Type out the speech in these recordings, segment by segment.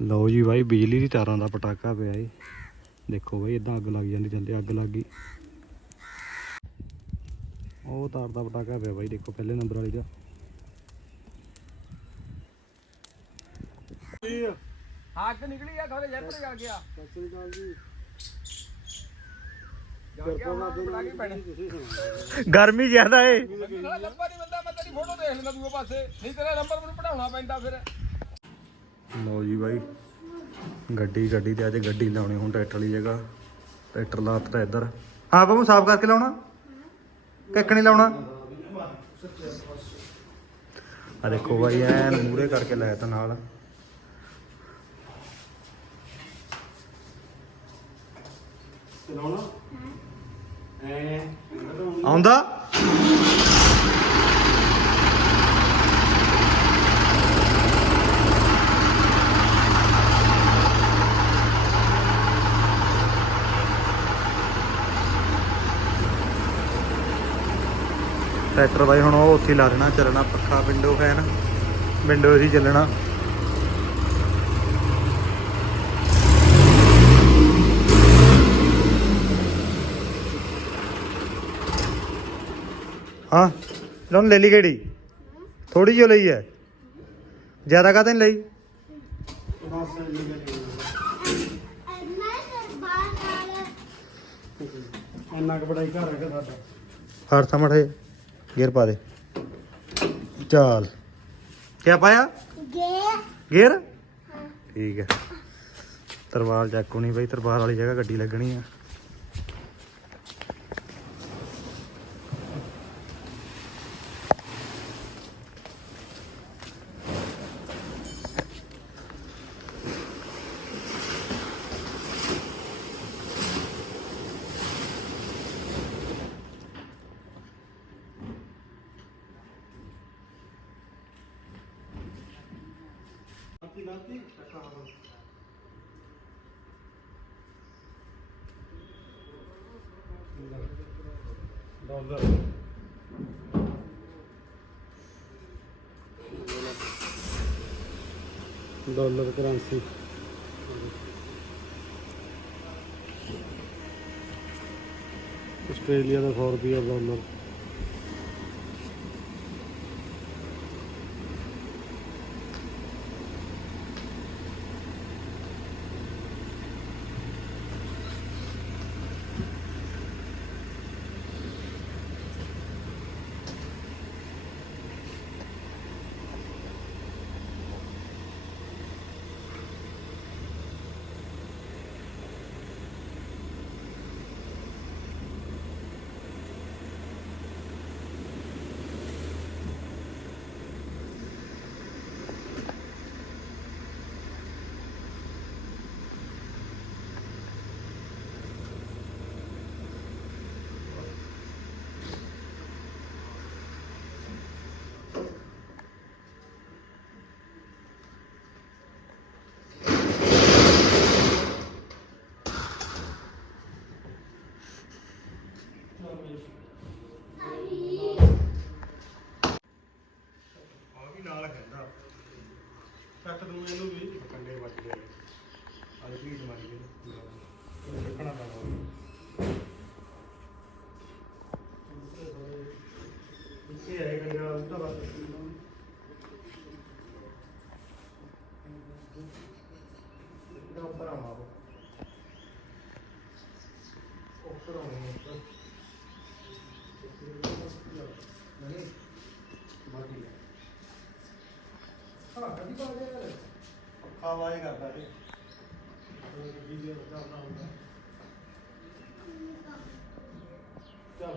ਲਓ ਜੀ ਬਾਈ ਬਿਜਲੀ ਦੀ ਤਾਰਾਂ ਦਾ ਪਟਾਕਾ ਪਿਆ ਏ ਦੇਖੋ ਬਾਈ ਇਦਾਂ ਅੱਗ ਲੱਗ ਜਾਂਦੀ ਥੱਲੇ ਅੱਗ ਲੱਗ ਗਈ। ਉਹ ਤਾਰ ਦਾ ਪਟਾਕਾ ਪਿਆ ਬਾਈ ਦੇਖੋ ਪਹਿਲੇ ਨੰਬਰ ਵਾਲੀ ਦਾ। ਨਿਕਲੀ ਆ ਥੋੜੇ ਜੈਪਰ ਜਾ ਗਿਆ ਗਰਮੀ ਜ਼ਿਆਦਾ ਏ। ਮੇਰਾ ਨੰਬਰ ਨਹੀਂ ਮਿਲਦਾ ਮੈਂ ਤੇਰੀ ਫੋਟੋ ਦੇਖ ਲੈਂਦਾ ਦੂਏ ਪਾਸੇ। ਨਹੀਂ ਤੇਰਾ ਨੰਬਰ ਮੈਨੂੰ ਪੜਾਉਣਾ ਪੈਂਦਾ ਫਿਰ। ਲਓ ਜੀ ਬਾਈ। ਗੱਡੀ ਗੱਡੀ ਤੇ ਅੱਜ ਗੱਡੀ ਲਾਉਣੀ ਹੁਣ ਟਰੈਕਟਰ ਵਾਲੀ ਜਗ੍ਹਾ। ਟਰੈਕਟਰ ਲਾਤਾ ਇੱਧਰ। ਹਾਂ ਬਾਬੂ ਸਾਫ਼ ਕਰਕੇ ਲਾਉਣਾ? ਨਹੀਂ ਲਾਉਣਾ? ਆ ਦੇਖੋ ਬਾਈ ਐਨ ਮੂਰੇ ਕਰਕੇ ਲਾਇਆ ਤਾਂ ਨਾਲ। ਆਉਂਦਾ? ਟਰੈਕਟਰ ਬਾਈ, ਹੁਣ ਉਹ ਉੱਥੇ ਲਾ ਦੇਣਾ, ਚੱਲਣਾ ਪੱਖਾ ਵਿੰਡੋ ਫੈਨ ਵਿੰਡੋ ਹੀ ਚੱਲਣਾ। ਹਾਂ ਲੋਨ ਲੈ ਲਈ ਕਿਹੜੀ? ਥੋੜੀ ਜਿਹੀ ਲਈ ਹੈ। ਜ਼ਿਆਦਾ ਕਾਹਤੇ ਨਹੀਂ ਲਈ? ਇੰਨਾ ਕੁ ਬੜਾਈ ਘਰ ਹੈਗਾ ਸਾਡਾ। ਹਰ ਸਮੜੇ ਗੇਅਰ ਪਾ ਦੇ। ਚਾਲ। ਕੀ ਪਾਇਆ? ਗੇਅਰ ਠੀਕ ਹੈ। ਤਰਵਾਲ ਚੱਕੂ ਨਹੀਂ ਬਈ ਤਰਵਾਲ ਵਾਲੀ ਜਗ੍ਹਾ ਗੱਡੀ ਲੱਗਣੀ ਆ। ਡਾਲਰ। Dollar currency. ਆਸਟ੍ਰੇਲੀਆ ਦਾ 100 ਰੁਪਿਆ ਡਾਲਰ। ਆ ਕੱਟ ਦੂੰ ਇਹਨੂੰ ਵੀ ਕੰਡੇ ਵੱਜ ਗਏ। ਅੱਜ ਵੀ ਮਾਰ ਗਏ ਇਹ ਦੇਖਣਾ ਪੈਣਾ ਇਹ ਹੈ ਕੰਡਾ ਉਲਟਾ ਬਸ ਇਹਦਾ ਉੱਪਰ ਆਵਾ ਉੱਪਰ ਆਵਾ ਉੱਪਰ ਨਹੀਂ ਬਾਕੀ ਹੈ ਹਾਂ ਕਦੀ ਪਾ ਦੇ ਕਰ ਪੱਖਾ ਆਵਾਜ਼ ਕਰਦਾ ਤੇ ਵੀਡੀਓ ਕਰਨਾ ਹੁੰਦਾ ਚਲ।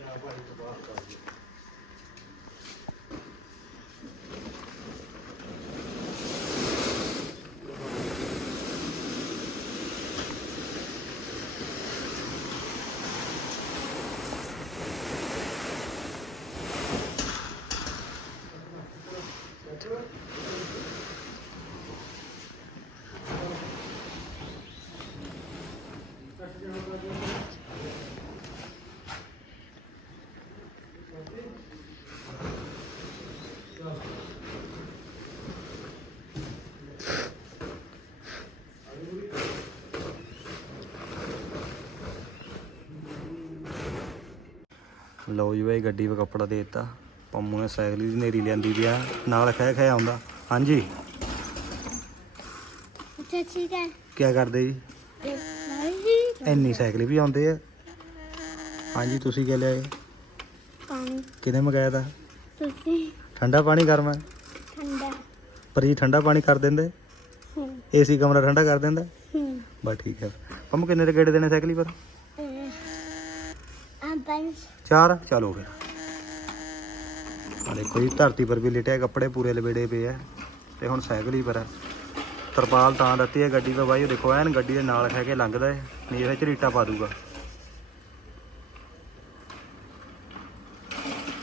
ਯਾ ਭਾਈ ਤੋਂ ਕਰ ਦੇ। ਲਓ ਜੀ ਬਾਈ ਗੱਡੀ 'ਤੇ ਕੱਪੜਾ ਦੇ ਦਿੱਤਾ। ਪੰਮੂ ਨੇ ਸਾਈਕਲ ਦੀ ਨੇਰੀ ਲਿਆਂਦੀ ਪਿਆ ਨਾਲ ਖਹਿ ਖਹਿ ਆਉਂਦਾ। ਹਾਂਜੀ। ਅੱਛਾ ਠੀਕ ਹੈ। ਕੀ ਕਰਦੇ ਜੀ? ਇੰਨੀ ਸਾਈਕਲ ਵੀ ਆਉਂਦੇ ਆ। ਹਾਂਜੀ ਤੁਸੀਂ ਕੀ ਲਿਆਏ? ਪਾਣੀ। ਕਿਹਨੇ ਮੰਗਾਇਆ ਦਾ ਤੁਸੀਂ। ਠੰਡਾ ਪਾਣੀ ਗਰਮ ਹੈ? ਠੰਡਾ। ਪਰ ਜੀ ਠੰਡਾ ਪਾਣੀ ਕਰ ਦਿੰਦੇ? ਏਸੀ ਕਮਰਾ ਠੰਡਾ ਕਰ ਦਿੰਦਾ? ਹੂੰ। ਬਸ ਠੀਕ ਹੈ। ਪੰਮੂ ਕਿੰਨੇ ਦੇ ਗੇੜੇ ਦੇਣੇ ਸਾਈਕਲ ਪਰ ਪੰਜ। ਚਾਰ? ਚਲੋ ਫਿਰ ਆ ਦੇਖੋ ਜੀ ਧਰਤੀ ਪਰ ਵੀ ਲਿਟਿਆ ਕੱਪੜੇ ਪੂਰੇ ਲਵੇੜੇ ਪਏ ਆ। ਤੇ ਹੁਣ ਸਾਈਕਲ ਹੀ ਪਰ ਹੈ ਤਰਪਾਲ ਤਾਂ ਦਿੱਤੀ ਹੈ ਗੱਡੀ 'ਤੇ ਬਾਈ ਉਹ ਦੇਖੋ ਐਨ ਗੱਡੀ ਦੇ ਨਾਲ ਖਹਿ ਕੇ ਲੰਘਦਾ ਹੈ। ਨਹੀਂ ਇਹ ਝਰੀਟਾ ਪਾ ਦੂਗਾ।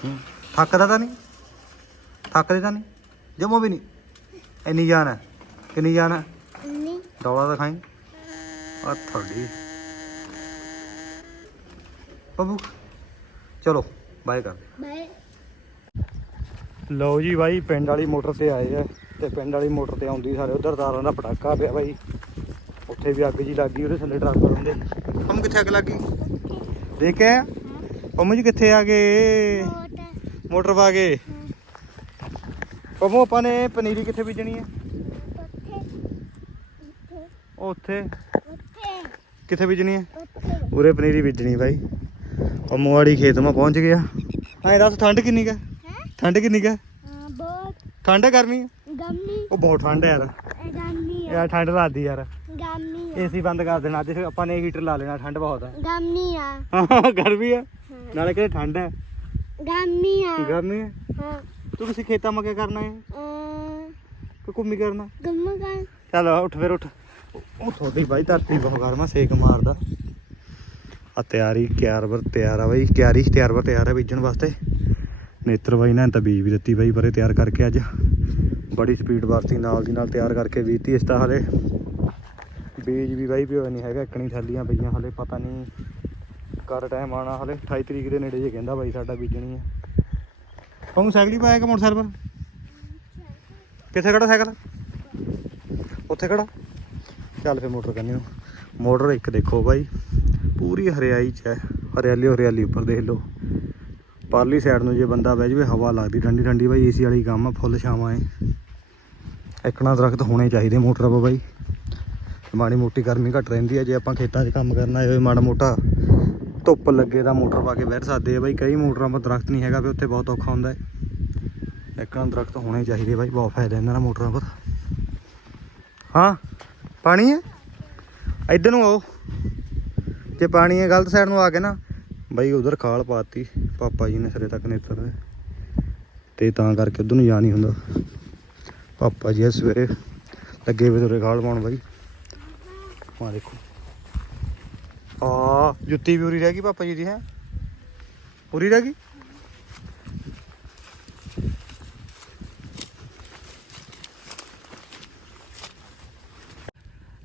ਹੂੰ, ਥੱਕਦਾ ਤਾਂ ਨਹੀਂ? ਥੱਕਦੇ ਤਾਂ ਨਹੀਂ? ਜਮੋ ਵੀ ਨਹੀਂ? ਇੰਨੀ ਜਾਨ ਹੈ? ਕਿੰਨੀ ਜਾਨ ਹੈ? ਨਹੀਂ ਦੌੜਾ ਤਾਂ ਖਾਈ ਆ ਤੁਹਾਡੀ ਬੱਬੂ ਚਲੋ ਬਾਏ ਕਰ ਬਾਏ ਲਓ ਜੀ ਬਾਈ ਪਿੰਡ ਵਾਲੀ ਮੋਟਰ ਤੇ ਆਏ ਆ ਤੇ ਪਿੰਡ ਵਾਲੀ ਮੋਟਰ ਤੇ ਆਉਂਦੀ ਸਾਰੇ ਉਧਰ ਤਾਰਾਂ ਦਾ ਪਟਾਕਾ ਪਿਆ ਬਾਈ। ਉੱਥੇ ਵੀ ਅੱਗ ਜੀ ਲੱਗ ਗਈ ਉਹਦੇ ਥੱਲੇ ਟਰੈਕਟਰ ਹੁੰਦੇ ਹਮ ਕਿੱਥੇ ਅੱਗ ਲੱਗ? ਗਈ ਦੇਖਿਆ? ਪੰਮੂ ਜੀ ਕਿੱਥੇ ਆ ਗਏ? ਮੋਟਰ ਪਾ ਕੇ। ਪੰਮੂ ਆਪਾਂ ਨੇ ਪਨੀਰੀ ਕਿੱਥੇ ਬੀਜਣੀ ਹੈ ਉੱਥੇ। ਉੱਥੇ। ਉੱਥੇ। ਕਿੱਥੇ ਬੀਜਣੀ ਹੈ ਉੱਥੇ। ਉਰੇ ਪਨੀਰੀ ਬੀਜਣੀ ਬਾਈ। ਪੰਮੂ ਵਾਲੀ ਖੇਤ ਮਾ ਪਹੁੰਚ ਗਿਆ। ਐਂ ਦੱਸ ਠੰਡ ਕਿੰਨੀ ਕਾ ਹੈ? ਠੰਡ ਕਿੰਨੀ ਕਾ ਬਹੁਤ। ਠੰਡ ਹੈ ਗਰਮੀ? ਗਮਨੀ ਉਹ ਬਹੁਤ ਠੰਡ ਹੈ ਯਾਰ। ਆ ਯਾਰ ਠੰਡ ਲੱਗਦੀ ਯਾਰ। ਆ ਏਸੀ ਬੰਦ ਕਰ ਦੇਣਾ ਅੱਜ ਆਪਾਂ ਨੇ ਹੀਟਰ ਲਾ ਲੈਣਾ ਠੰਡ ਬਹੁਤ ਹੈ। ਗਮਨੀ ਆ। ਹਾਂ ਗਰਮੀ ਹਾਂ। ਨਾਲੇ ਕਿਤੇ ਠੰਡ ਹੈ? ਗਮਨੀ ਆ। ਗਰਮੀ ਹੈ? ਹਾਂ। ਤੂੰ ਕਿਸੇ ਖੇਤਾਂ ਮਾ ਕੀ ਕਰਨਾ ਹੈ? ਕਿ ਘੁੰਮੀ ਕਰਨਾ ਗੰਮਾ ਗਾ ਚੱਲ ਉੱਠ ਫਿਰ ਉੱਠ। ਉਹ ਤੁਹਾਡੀ ਬਾਈ ਧਰਤੀ ਬਹੁਤ ਗਰਮਾ ਸੇਕ ਮਾਰਦਾ। ਆ ਤਿਆਰੀ ਕਿਆਰ ਵਰ ਤਿਆਰ ਆ ਬਾਈ ਕਿਆਰੀ ਤਿਆਰ ਵਰ ਤਿਆਰ ਆ ਬੀਜਣ ਵਾਸਤੇ। ਨੇਤਰ ਬਾਈ ਨੇ ਤਾਂ ਬੀਜ ਵੀ ਦਿੱਤੀ ਬਾਈ ਪਰੇ ਤਿਆਰ ਕਰਕੇ ਅੱਜ। ਬੜੀ ਸਪੀਡ ਵਰਤੀ ਨਾਲ ਦੀ ਨਾਲ ਤਿਆਰ ਕਰਕੇ ਬੀਜਤੀ ਇਸ ਤਾਂ ਹਲੇ। ਬੀਜ ਵੀ ਬਾਈ ਪਿਓ ਨਹੀਂ ਹੈਗਾ, ਇੱਕਣੀ ਥੈਲੀਆਂ ਪਈਆਂ ਹਲੇ, ਪਤਾ ਨਹੀਂ ਕਰ ਟਾਈਮ ਆਣਾ ਹਲੇ। 28 ਤਰੀਕ ਦੇ ਨੇੜੇ ਜੇ ਕਹਿੰਦਾ ਬਾਈ ਸਾਡਾ ਬੀਜਣੀ ਹੈ ਤੁਹਾਨੂੰ ਸਾਈਕਲ ਹੀ ਪਾਇਆ ਕਿ ਮੋਟਰਸਾਈਕਲ ਪਰ? ਕਿੱਥੇ ਖੜਾ ਸਾਈਕਲ? ਉੱਥੇ ਖੜਾ ਚੱਲ ਫੇ ਮੋਟਰ ਕੰਨੀ ਨੂੰ ਮੋਟਰ ਇੱਕ ਦੇਖੋ ਬਾਈ। ਪੂਰੀ ਹਰਿਆਈ ਚ ਹੈ। ਹਰਿਆਲੀ ਹਰਿਆਲੀ ਉੱਪਰ ਦੇਖ ਲਓ। ਪਰਲੀ ਸਾਈਡ ਨੂੰ ਜੇ ਬੰਦਾ ਬਹਿ ਜਵੇ, ਹਵਾ ਲੱਗਦੀ ਠੰਡੀ ਠੰਡੀ ਬਾਈ ਏਸੀ ਵਾਲੀ ਕੰਮ ਆ, ਫੁੱਲ ਛਾਵਾਂ ਏ ਇੱਕਣਾ ਦਰਖਤ ਹੋਣੇ ਚਾਹੀਦੇ ਮੋਟਰ 'ਤੇ ਬਾਈ। ਮਾੜੀ ਮੋਟੀ ਗਰਮੀ ਘੱਟ ਰਹਿੰਦੀ ਹੈ ਜੇ ਆਪਾਂ ਖੇਤਾਂ 'ਚ ਕੰਮ ਕਰਨਾ ਹੋਵੇ ਮਾੜਾ ਮੋਟਾ। ਧੁੱਪ ਲੱਗੇ ਤਾਂ ਮੋਟਰ ਪਾ ਕੇ ਬੈਠ ਸਕਦੇ ਆ ਬਾਈ। ਕਈ ਮੋਟਰਾਂ 'ਤੇ ਦਰਖਤ ਨਹੀਂ ਹੈਗਾ, ਵੀ ਉੱਥੇ ਬਹੁਤ ਔਖਾ ਹੁੰਦਾ ਹੈ ਇੱਕਣਾ ਦਰਖਤ ਹੋਣੇ ਚਾਹੀਦੇ ਬਾਈ, ਬਹੁਤ ਫਾਇਦਾ ਇਹਨਾਂ ਦਾ ਮੋਟਰਾਂ 'ਪਰ। ਹਾਂ, ਪਾਣੀ ਹੈ ਇੱਧਰ ਨੂੰ ਆਓ। ਜੇ ਪਾਣੀ ਹੈ, ਗਲਤ ਸਾਈਡ ਨੂੰ ਆ ਕੇ ਨਾ। ਬਾਈ ਉਧਰ ਖਾਲ ਪਾਤੀ, ਪਾਪਾ ਜੀ ਨੇ ਸਿਰੇ ਤੱਕ ਨੇਤਰ ਦੇ। ਤੇ ਤਾਂ ਕਰਕੇ ਉਧਰ ਨੂੰ ਜਾ ਨਹੀਂ ਹੁੰਦਾ। ਪਾਪਾ ਜੀ ਅੱਜ ਸਵੇਰੇ ਲੱਗੇ ਵੇ ਤੁਰੇ ਖਾਲ ਪਾਉਣ ਬਾਈ। ਆ ਦੇਖੋ। ਆ ਜੁੱਤੀ ਵੀ ਉਰੀ ਰਹਿ ਗਈ ਪਾਪਾ ਜੀ ਦੀ, ਹੈ? ਉਰੀ ਰਹਿ ਗਈ?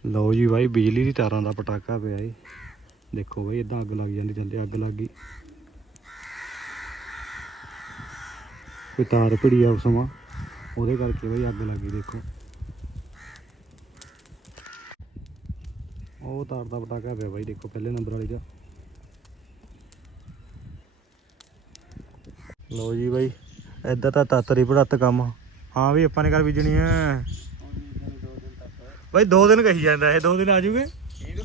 ਲਓ ਜੀ ਬਾਈ, ਬਿਜਲੀ ਦੀ ਤਾਰਾਂ ਦਾ ਪਟਾਕਾ ਪਿਆ ਏ ਦੇਖੋ ਬਾਈ ਇਦਾਂ ਅੱਗ ਲੱਗ ਜਾਂਦੀ ਥੱਲੇ ਅੱਗ ਲੱਗ ਗਈ। ਕੋਈ ਤਾਰ ਭਿੜੀ ਆ ਉਸ ਸਮਾਂ, ਉਹਦੇ ਕਰਕੇ ਬਾਈ ਅੱਗ ਲੱਗ ਗਈ, ਦੇਖੋ। ਉਹ ਤਾਰ ਦਾ ਪਟਾਕਾ ਪਿਆ ਬਾਈ, ਦੇਖੋ, ਪਹਿਲੇ ਨੰਬਰ ਵਾਲੀ ਦਾ। ਲਓ ਜੀ ਬਾਈ ਏਦਾਂ ਤਾਂ ਤਾਤਰੀ ਪੜਤ ਕੰਮ। ਹਾਂ ਵੀ ਆਪਾਂ ਨੇ ਘਰ ਬੀਜਣੀ ਹੈ। ਬਾਈ, ਦੋ ਦਿਨ ਕਹੀ ਜਾਂਦਾ ਇਹ, ਦੋ ਦਿਨ ਆ ਜੂਗੇ?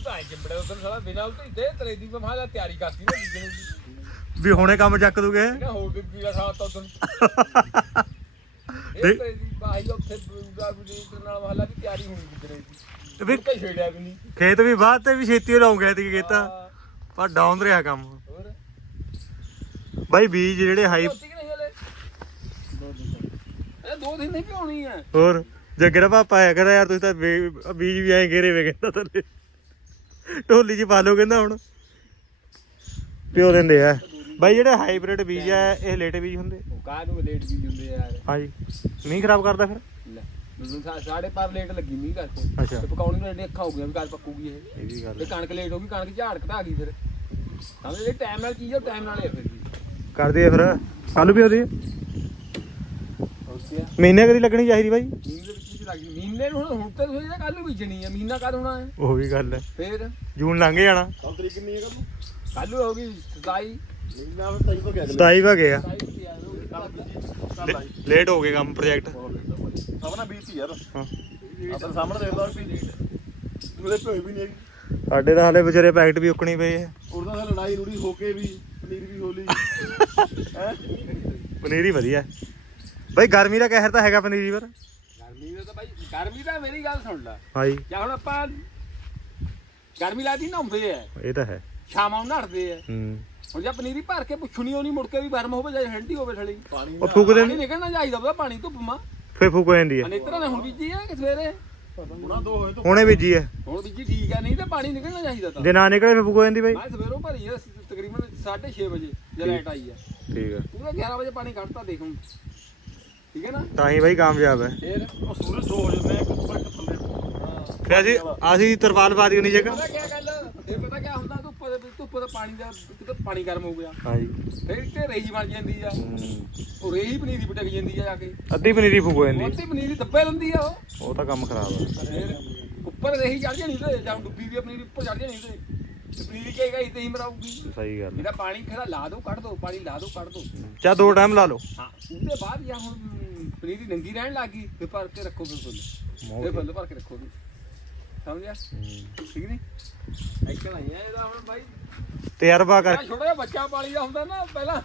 ਐ ਚਿੰਬੜੇ ਉਧਰ ਸਾਲਾ ਬਿਨਾ ਉਤੇ ਦੇ ਤਰੇ ਦੀ ਮਹਾਲਾ ਤਿਆਰੀ ਕਰਤੀ ਨਾ ਜਿੱਜਣ ਦੀ। ਵੀ ਹੁਣੇ ਕੰਮ ਚੱਕ ਦੂਗੇ? ਹੋਰ ਵੀ ਪੀਲਾ ਸਾਥ ਤਾਂ ਉਦੋਂ। ਇਹ। ਤਰੇ ਦੀ ਬਾਹੀ ਉੱਥੇ ਵੀ ਨਾਲ ਮਹਾਲਾ ਦੀ ਤਿਆਰੀ ਹੋਣੀ ਜਿੱਜਣੇ ਦੀ। ਵੀ ਤੇ ਛੇੜਿਆ ਵੀ ਨਹੀਂ। ਖੇਤ ਵੀ ਬਾਅਦ ਤੇ ਵੀ ਛੇਤੀ ਲਾਉਂਗੇ ਤੇ ਕੀਤਾ ਪਰ ਡਾਊਨ ਰਿਹਾ ਕੰਮ। ਹੋਰ? ਬਾਈ ਬੀਜ ਜਿਹੜੇ ਹਾਈ ਉੱਤੀ ਕਿ ਨਹੀਂ ਹਲੇ? ਇਹ ਦੋ ਦਿਨ ਨਹੀਂ ਪਿਉਣੀ ਹੈ ਹੋਰ ਜੱਗੇ ਦਾ ਪਾਪਾ ਆਇਆ ਕਹਿੰਦਾ ਯਾਰ ਤੁਸੀਂ ਤਾਂ ਬੀ- ਬੀਜ ਵੀ ਐਂ ਘੇਰੇ ਵੇ ਕਹਿੰਦਾ ਥੱਲੇ ਢੋਲੀ 'ਚ ਪਾ ਲਓ ਕਹਿੰਦਾ ਹੁਣ? ਪਿਓ ਦਿੰਦੇ ਆ। ਬਾਈ ਜਿਹੜੇ ਹਾਈਬ੍ਰਿਡ ਬੀਜ ਆ ਇਹ ਲੇਟ ਬੀਜ ਹੁੰਦੇ? ਉਹ ਕਾਹ ਨੂੰ ਲੇਟ ਵੀ ਹੁੰਦੇ ਯਾਰ? ਹਾਂਜੀ। ਮੀਂਹ ਖਰਾਬ ਕਰਦਾ ਫਿਰ? ਲੈ ਮੈਨੂੰ ਸਾ- ਸਾਢੇ ਪਰ ਲੇਟ ਲੱਗੀ ਮੀਂਹ ਕਰਕੇ। ਅੱਛਾ। ਤੇ ਪਕਾਉਣੀ ਨੂੰ ਐਡੀ ਅੱਖਾਂ ਹੋ ਗਈਆਂ ਵੀ ਕੱਲ ਪੱਕੂਗੀ ਇਹ। ਇਹ ਵੀ ਗੱਲ ਤੇ ਕਣਕ ਲੇਟ ਹੋ ਗਈ ਕਣਕ ਝਾੜ ਘਟਾ ਗਈ ਫਿਰ। ਸਮਝ ਜੇ ਟਾਈਮ ਨਾਲ ਚੀਜ਼ ਉਹ ਟਾਈਮ ਨਾਲ ਹੀ ਆ ਫਿਰ ਜੀ। ਕਰਦੇ ਆ ਫਿਰ। ਕੱਲ ਵੀ ਉਹਦੀ ਹੋਰ ਕੀ ਆ? ਮਹੀਨੇ ਕਦੀ ਲੱਗਣੀ ਚਾਹੀਦੀ ਬਾਈ? ਲੱਗ ਗਈ। ਮਹੀਨੇ ਨੂੰ ਹੁਣ ਹੁਣ ਤਾਂ ਤੁਸੀਂ ਕੱਲ ਨੂੰ ਬੀਜਣੀ ਆ ਮਹੀਨਾ ਕਦ ਹੋਣਾ ਹੈ। ਉਹ ਵੀ ਗੱਲ ਹੈ। ਫਿਰ? ਜੂਨ ਲੰਘ ਜਾਣਾ। ਕੱਲ ਤਰੀਕ ਕਿੰਨੀ ਹੈ ਕੱਲ ਨੂੰ? ਕੱਲ ਨੂੰ ਹੋ ਗਈ 27 ਨਾ ਮੈਂ ਤਾਈ ਤੋਂ ਗਿਆ 27 ਵਗੇ ਆ। ਕੱਲ ਆਈ ਲੇਟ ਹੋ ਗਏ ਕੰਮ ਪ੍ਰੋਜੈਕਟ ਸਭ ਨਾ ਬੀਤੀ ਯਾਰ। ਹਾਂ। ਆਪਣੇ ਸਾਹਮਣੇ ਦੇਖਦਾ ਵੀ ਉਹਦੇ ਭੋਏ ਵੀ ਨਹੀਂ ਹੈਗੀ। ਸਾਡੇ ਤਾਂ ਹਾਲੇ ਵਿਚਾਰੇ ਪੈਕਟ ਵੀ ਉਕਣੀ ਪਏ ਆ। ਉਹਦਾ ਤਾਂ ਲੜਾਈ ਲੜੀ ਹੋ ਕੇ ਵੀ ਪਨੀਰ ਵੀ ਹੋ ਲਈ। ਹੈ ਪਨੀਰ ਹੀ ਵਧੀਆ। ਬਈ ਗਰਮੀ ਦਾ ਕਹਿਰ ਤਾਂ ਹੈਗਾ ਪਨੀਰੀ ਪਰ। ਤਾਂ ਗਰਮੀ ਦਾ ਮੇਰੀ ਗੱਲ ਸੁਣ ਲੈ। ਹਾਂਜੀ। ਜਾਂ ਹੁਣ ਆਪਾਂ ਗਰਮੀ ਲੱਗਦੀ ਨਹਾਉਂਦੇ ਆ। ਇਹ ਤਾਂ ਹੈ। ਸ਼ਾਮਾਂ ਨੂੰ ਨਹਾਉਂਦੇ ਆ। ਹੂੰ। ਹੁਣ ਜੇ ਪਨੀਰੀ ਭਰ ਕੇ ਪੁੱਛਣੀ ਹੋਣੀ ਮੁੜ ਕੇ ਵੀ ਗਰਮ ਹੋਵੇ ਜਾਂ ਠੰਡੀ ਹੋਵੇ ਥਲੀ। ਪਾਣੀ ਉਹ ਫੂਕਦੇ ਪਾਣੀ ਨਹੀਂ ਨਿਕਲਣਾ ਚਾਹੀਦਾ ਉਹਦਾ ਪਾਣੀ ਧੁੱਪ ਮਾ ਫੇ ਫੂਕ ਹੋ ਜਾਂਦੀ ਹੈ ਅਨੇਤਰਾ ਨੇ ਹੁਣ ਬੀਜੀ ਆ ਕਿ ਸਵੇਰੇ? ਉਹਨਾਂ ਦੋ ਹੋਏ ਤਾਂ ਹੁਣੇ ਬੀਜੀ ਹੈ ਹੁਣ ਬੀਜੀ ਠੀਕ ਆ ਨਹੀਂ ਤਾਂ ਪਾਣੀ ਨਿਕਲਣਾ ਚਾਹੀਦਾ ਤਾਂ। ਜੇ ਨਾ ਨਿਕਲੇ ਫੇ ਫੂਕ ਹੋ ਜਾਂਦੀ ਬਈ। ਮੈਂ ਸਵੇਰੋਂ ਭਰੀ ਆ ਤਕਰੀਬਨ 6:30 ਵਜੇ ਜੇ ਲਾਈਟ ਆਈ ਆ। ਠੀਕ ਹੈ ਪੂਰਾ 11 ਵਜੇ ਪਾਣੀ ਕੱਢਤਾ ਦੇਖ ਹੁਣ। ਠੀਕ ਹੈ ਨਾ? ਤਾਂ ਹੀ ਬਾਈ ਕਾਮਯਾਬ ਹੈ। ਫੇਰ ਉਹ ਸੂਰਜ ਦੋ ਹੋ ਜਾਂਦੇ ਆ, ਇੱਕ ਉੱਪਰ ਇੱਕ ਥੱਲੇ ਫੇ ਅਸੀਂ ਅਸੀਂ ਤਰਪਾਲ ਪਾ ਦੀ ਜਗ੍ਹਾ ਪਤਾ ਕੀ ਗੱਲ ਇਹ ਪਤਾ ਕੀ ਹੁੰਦਾ? ਧੁੱਪ ਦੇ ਧੁੱਪ ਦਾ ਪਾਣੀ ਦਾ ਕਿਤੇ ਪਾਣੀ ਗਰਮ ਹੋ ਗਿਆ। ਹਾਂਜੀ। ਫਿਰ ਤੇ ਰੇਹੀ ਬਣ ਜਾਂਦੀ ਆ। ਉਹ ਰੇਹੀ ਪਨੀਰੀ ਪਟਕ ਜਾਂਦੀ ਆ ਜਾ ਕੇ। ਅੱਧੀ ਪਨੀਰੀ ਫੂਕ ਜਾਂਦੀ। ਪਨੀਰੀ ਦੱਬੇ ਲੰਦੀ ਆ ਉਹ। ਉਹ ਤਾਂ ਕੰਮ ਖਰਾਬ ਫਿਰ ਉੱਪਰ ਰੇਹੀ ਚੜ ਜਾਣੀ ਤੇ ਜਾਂ ਡੁੱਬੀ ਵੀ ਆ ਪਨੀਰੀ ਉੱਪਰ ਚੜ ਜਾਣੀ ਤੇ ਤੇ ਪਨੀਰੀ ਕਹੇਗਾ ਇਤੇ ਹੀ ਮਰਾਊਗੀ। ਸਹੀ ਗੱਲ ਹੈ ਇਹਦਾ ਪਾਣੀ ਖੜਾ ਲਾ ਦੋ ਕੱਢ ਦੋ ਪਾਣੀ ਲਾ ਦੋ ਕੱਢ ਦੋ। ਚਾ ਦੋ ਟਾਈਮ ਲਾ ਲਓ। ਹਾਂ ਉਹਦੇ ਬਾਅਦ ਜਾਂ ਹੁਣ ਮ, ਪਨੀਰੀ ਨੰਗੀ ਰਹਿਣ ਲੱਗੀ ਫਿਰ ਭਰ ਕੇ ਰੱਖੋ ਫਿਰ ਫੁੱਲ। ਫਿਰ ਫੁੱਲ ਭਰ ਕੇ ਰੱਖੋ ਉਹਨੂੰ। ਸਮਝਿਆ? ਠੀਕ ਨਹੀਂ ਐਕਸ਼ਨ ਆਈ ਆ ਇਹਦਾ ਹੁਣ ਬਾਈ। ਤਜਰਬਾ ਕਰ। ਜਿਹੜਾ ਛੋਟਾ ਜਿਹਾ ਬੱਚਾ ਪਾਲੀ ਦਾ ਹੁੰਦਾ ਨਾ ਪਹਿਲਾਂ।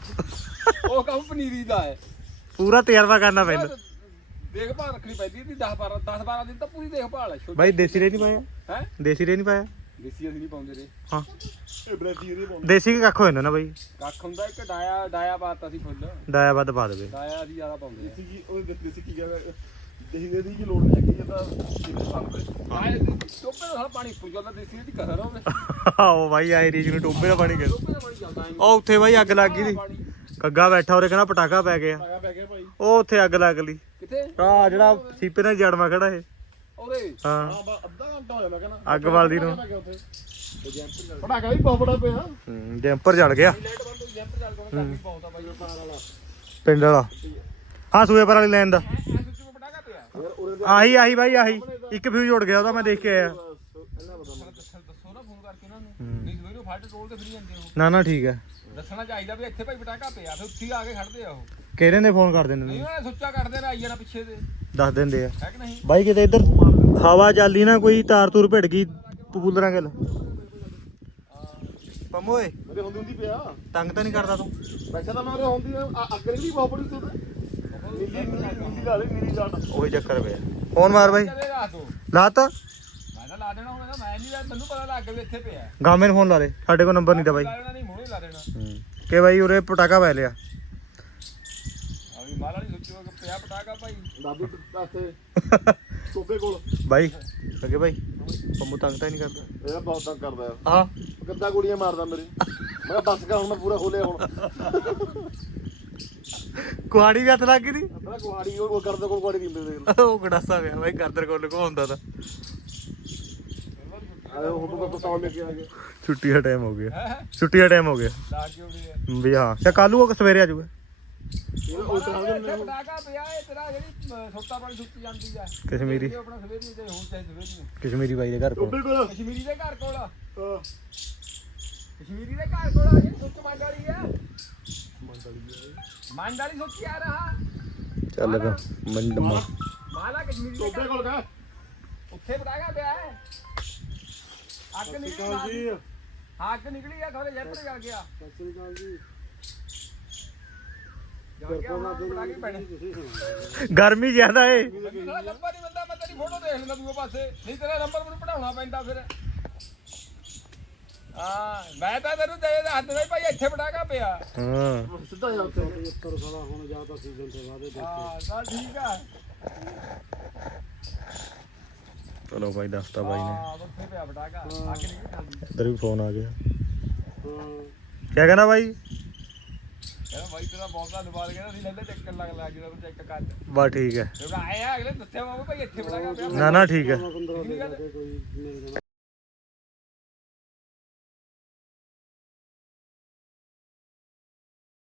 ਉਹ ਕੰਮ ਪਨੀਰੀ ਦਾ ਹੈ। ਪੂਰਾ ਤਜਰਬਾ ਕਰਨਾ ਪੈਂਦਾ। ਦੇਖਭਾਲ ਰੱਖਣੀ ਪੈਂਦੀ ਇਹਦੀ 10 12 10 12 ਦਿਨ ਤਾਂ ਪੂਰੀ ਦੇਖਭਾਲ ਹੈ ਛੋਟੀ ਬਾਈ ਦੇਸੀ ਰੇ ਨਹੀਂ ਪਾਇਆ? ਹੈ? ਦੇਸੀ ਰੇ ਨਹੀਂ ਪਾਇਆ? ਦੇਸੀ ਅਸੀਂ ਨਹੀਂ ਪਾਉਂਦੇ ਰੇ। ਹਾਂ। ਇਹ ਬਲੈਤੀ ਇਹਦੇ ਪਾਉਂਦੇ। ਦੇਸੀ ਕੀ ਕੱਖ ਹੋ ਜਾਂਦਾ ਨਾ ਬਾਈ। ਕੱਖ ਹੁੰਦਾ ਇੱਕ ਡਾਇਆ ਡਾਇਆ ਪਾਤਾ ਸੀ ਫੁੱਲ। ਡਾਇਆ ਵੱਧ ਪਾ ਦੇਵੇ। ਡਾਇਆ ਅਸੀਂ ਜ਼ਿਆਦਾ ਪਾਉਂਦੇ ਦੇਸੀ ਕੀ ਉਹ ਦੇਸੀ ਕੀ ਕਹਿੰਦਾ ਦੇਸੀ ਦੇ ਦੀ ਕੀ ਲੋੜ ਨਹੀਂ ਹੈਗੀ ਇਹ ਤਾਂ ਕਿੰਨੇ ਸਾਲ ਦੇ ਆ ਆਏ ਟੋਪੇ ਦਾ ਪਾਣੀ ਪੁੱਜ ਜਾਂਦਾ ਦੇਸੀ ਦੀ ਕਸਰ ਹੋਵੇ ਆਓ ਬਾਈ ਆਏ ਰੀਜ ਨੂੰ ਟੋਬੇ ਦਾ ਪਾਣੀ ਕਰ ਟੋਪੇ ਦਾ ਪਾਣੀ ਐਂ। ਉਹ ਉੱਥੇ ਬਾਈ ਅੱਗ ਲੱਗ ਗਈ ਦੀ। ਕੱਗਾ ਬੈਠਾ ਉਰੇ ਕਹਿੰਦਾ ਪਟਾਕਾ ਪੈ ਗਿਆ। ਆਗਾ ਪੈ ਗਿਆ ਭਾਈ। ਉਹ ਉੱਥੇ ਅੱਗ ਲੱਗ ਲਈ ਕਿੱਥੇ? ਆ ਜਿਹੜਾ ਸੀਪੇ ਨਾਲ ਜੜਮਾ ਖੜਾ ਇਹ। ਉਹਦੇ ਹਾਂ। ਹਾਂ ਬਾ ਅੱਧਾ ਘੰਟਾ ਹੋਇਆ ਮੈਂ ਕਹਿੰਦਾ। ਅੱਗ ਬਲਦੀ ਨੂੰ। ਪਟਾਕਾ ਵੀ ਬਹੁਤ ਬੜਾ ਪਿਆ। ਹੂੰ, ਜੈਂਪਰ ਜਲ ਗਿਆ। ਲਾਈਟ ਬੰਦ ਹੋਈ ਕਾਫੀ ਬਹੁਤ ਆ ਬਾਈ ਤਾਰ ਵਾਲਾ। ਪਿੰਡ ਵਾਲਾ। ਹਾਂ ਸੂਏ ਪਰ ਵਾਲੀ ਲੈਣ ਦਾ। ਆਹੀ ਆਹੀ ਬਾਈ ਆਹੀ। ਇੱਕ ਫਿਊਜ਼ ਉੜ ਗਿਆ ਉਹਦਾ ਮੈਂ ਦੇਖ ਕੇ ਆਇਆ। ਨਾ ਫੋਨ ਕਰਕੇ ਉਹਨਾਂ ਨੂੰ। ਠੀਕ ਹੈ ਦੱਸਣਾ ਚਾਹੀਦਾ ਵੀ ਇੱਥੇ ਭਾਈ ਪਟਾਕਾ ਪਿਆ ਫਿਰ ਉੱਥੇ ਆ ਕੇ ਖੜਦੇ ਆ ਉਹ। ਕਿਹੜੇ ਨੇ ਫੋਨ ਕਰ ਦਿੰਦੇ ਨਹੀਂ ਨੇ ਉਹਨੇ ਸੁੱਚਾ ਕੱਢਦੇ ਨੇ ਆਈ ਜਾਣਾ ਪਿੱਛੇ ਦੇ। ਦੱਸ ਦਿੰਦੇ ਆ। ਹੈ ਕਿ ਨਹੀਂ? ਬਾਈ ਕਿਤੇ ਇੱਧਰ ਹਵਾ ਚੱਲੀ ਨਾ ਕੋਈ ਤਾਰ ਤੂਰ ਭਿੜ ਗਈ ਪਪੂਲਰਾਂ ਗੱਲ ਪੰਮੋਏ ਮੇਰੇ ਹੁੰਦੀ ਹੁੰਦੀ ਪਿਆ। ਤੰਗ ਤਾਂ ਨਹੀਂ ਕਰਦਾ ਤੂੰ? ਬੈਠਾ ਤਾਂ ਮੈਂ ਉਰੇ ਹੁੰਦੀ ਅੱਗ ਨਹੀਂ ਬਹੁਤ ਬੜੀ ਸੁਣ ਨੀਲੀ ਨੀਲੀ ਲਾ ਲਈ ਨੀਲੀ ਜਾਟ ਉਹੀ ਚੱਕਰ ਪਿਆ। ਫੋਨ ਮਾਰ ਬਾਈ। ਰਾਤ ਲਾਤਾ? ਮੈਂ ਤਾਂ ਲਾ ਦੇਣਾ ਹੁਣ ਇਹਦਾ ਮੈਂ ਨਹੀਂ ਲਾ ਮੈਨੂੰ ਪਤਾ ਲੱਗ ਗਿਆ ਵੀ ਇੱਥੇ ਪਿਆ। ਗਾਮੇ ਨੂੰ ਫੋਨ ਲਾ ਦੇ ਸਾਡੇ ਕੋਲ ਨੰਬਰ ਨਹੀਂ ਦਾ ਬਾਈ। ਲਾ ਦੇਣਾ ਨਹੀਂ ਮੂਹਰੇ ਲਾ ਦੇਣਾ। ਕਿ ਬਾਈ ਉਰੇ ਪਟਾਕਾ ਪੈ ਲਿਆ। ਮਾਲ ਵਾਲੀ ਸੋਚੋ ਕਿ ਪਿਆ ਪਟਾਕਾ ਭਾਈ। ਦਾਦੂ ਪਾਸੇ। ਟੋਬੇ ਕੋਲ। ਬਾਈ ਅੱਗੇ ਬਾਈ। ਪੰਮੂ ਤੰਗ ਤਾਂ ਨਹੀਂ ਕਰਦਾ। ਇਹ ਬਹੁਤ ਤੰਗ ਕਰਦਾ ਹਾਂ। ਗੱਦਾ ਗੋਲੀਆਂ ਮਾਰਦਾ ਮੇਰੇ। ਮੈਂ ਕਿਹਾ ਬੱਸ ਕਰ ਹੁਣ ਮੈਂ ਪੂਰਾ ਖੋਲਿਆ ਹੁਣ। ਕੁਹਾੜੀ ਵੀ ਹੱਥ ਲੱਗ ਗਈ ਦੀ ਕੁਹਾੜੀ ਉਹ ਕਰਦਾ ਕੋਲ ਕੁਹਾੜੀ ਦਿੰਦੇ ਦੇਖ ਉਹ ਗੜਾਸਾ ਪਿਆ ਬਾਈ ਗਰਦਰ ਕੋਲ ਲੁਕੋ ਹੁੰਦਾ ਤਾਂ। ਆਏ ਹੁਣ ਤੋਂ ਪਸਾਉਣ ਲੈ ਕੇ ਆ ਗਏ ਛੁੱਟੀ ਦਾ ਟਾਈਮ ਹੋ ਗਿਆ। ਹੈ? ਛੁੱਟੀ ਦਾ ਟਾਈਮ ਹੋ ਗਿਆ। ਲਾ ਕੇ ਉਹਦੇ ਵੀ ਹਾਂ। ਤੇ ਕੱਲੂ ਉਹ ਸਵੇਰੇ ਆ ਜਾਊਗਾ। ਇਹ ਉਲਟ ਹਾਲ ਇੱਥੇ ਪਟਾਕਾ ਪਿਆ ਇਹ ਤੇਰਾ ਜਿਹੜੀ ਅਹ, ਸੋਟਾ ਪਾਣੀ ਸੁੱਤੀ ਜਾਂਦੀ ਆ ਕਸ਼ਮੀਰੀ। ਇਹ ਆਪਣਾ ਸਵੇਰੀ ਤੇ ਹੁਣ ਚਾਹੇ ਸਵੇਰੀ ਨੂੰ। ਕਸ਼ਮੀਰੀ ਬਾਈ ਦੇ ਘਰ ਕੋਲ। ਟੋਬੇ ਕੋਲ ਕਸ਼ਮੀਰੀ ਦੇ ਘਰ ਕੋਲ। ਹਾਂ। ਕਸ਼ਮੀਰੀ ਦੇ ਘਰ ਕੋਲ ਆ ਜਿਹੜੀ ਸੁੱਚ ਮੰਡ ਵਾਲੀ ਆ। ਮੰਡ ਵਾਲੀ ਸੁੱਚੀ ਆ। ਰਹਾ ਚੱਲ ਗਾ ਮੰਡ ਮਾ ਮਾਲਾ। ਕਸ਼ਮੀਰੀ ਦੇ ਟੋਬੇ ਘਰ ਕੋਲ ਕਾ ਉੱਥੇ ਪਟਾਕਾ ਪਿਆ ਹੈ। ਅੱਗ ਨਿਕਲੀ ਨਾਲ। ਹਾਂ, ਅੱਗ ਨਿਕਲੀ ਆ ਥੋੜੇ ਜੈਪਰ ਗਿਆ। ਸਤਿ ਸ੍ਰੀ ਅਕਾਲ ਜੀ ਜਾ ਗਿਆ ਹੁਣ ਪਟਾਕੇ ਪੈਣੇ ਗਰਮੀ ਜ਼ਿਆਦਾ ਏ। ਮੈਨੂੰ ਲੱਭਾ ਨਹੀਂ ਬੰਦਾ ਮੈਂ ਤੇਰੀ ਫੋਟੋ ਦੇਖ ਲੈਂਦਾ ਦੂਏ ਪਾਸੇ। ਨਹੀਂ ਤੇਰਾ ਨੰਬਰ ਮੈਨੂੰ ਪੜਾਉਣਾ ਪੈਂਦਾ ਫਿਰ। ਹਾਂ ਮੈਂ ਤਾਂ ਤੈਨੂੰ ਦੇ ਹੱਥ ਨਹੀਂ ਭਾਈ ਇੱਥੇ ਪਟਾਕਾ ਪਿਆ। ਹਾਂ। ਸਿੱਧਾ ਜਾ ਉੱਤੇ 75 ਸਾਲਾ ਹੁਣ ਜਾ ਤਾਂ ਸੀਜ਼ਨ ਤੋਂ ਬਾਅਦ ਹਾਂ ਚੱਲ ਠੀਕ ਆ। ਚਲੋ ਬਾਈ ਦੱਸਤਾ ਬਾਈ ਨੇ। ਉੱਥੇ ਪਿਆ ਪਟਾਕਾ ਅੱਗ ਨਹੀਂ ਚੱਲਦੀ। ਇੱਧਰ ਵੀ ਫੋਨ ਆ ਗਿਆ। ਹਾਂ। ਕਿਆ ਕਹਿੰਦਾ ਬਾਈ? ਕਹਿੰਦਾ ਬਾਈ ਤੇਰਾ ਬਹੁਤ ਧੰਨਵਾਦ ਕਹਿੰਦਾ ਸੀ ਲੈਂਦੇ ਲੱਗ ਲੱਗ ਚੈੱਕ ਕਰ ਬਾ ਠੀਕ ਹੈ। ਕਿਉਂਕਿ ਆਏ ਆ ਅਗਲੇ ਦੱਸਿਆ ਮੈਂ ਭਾਈ ਇੱਥੇ ਪਟਾਕਾ ਪਿਆ ਨਾ ਨਾ ਠੀਕ ਹੈ?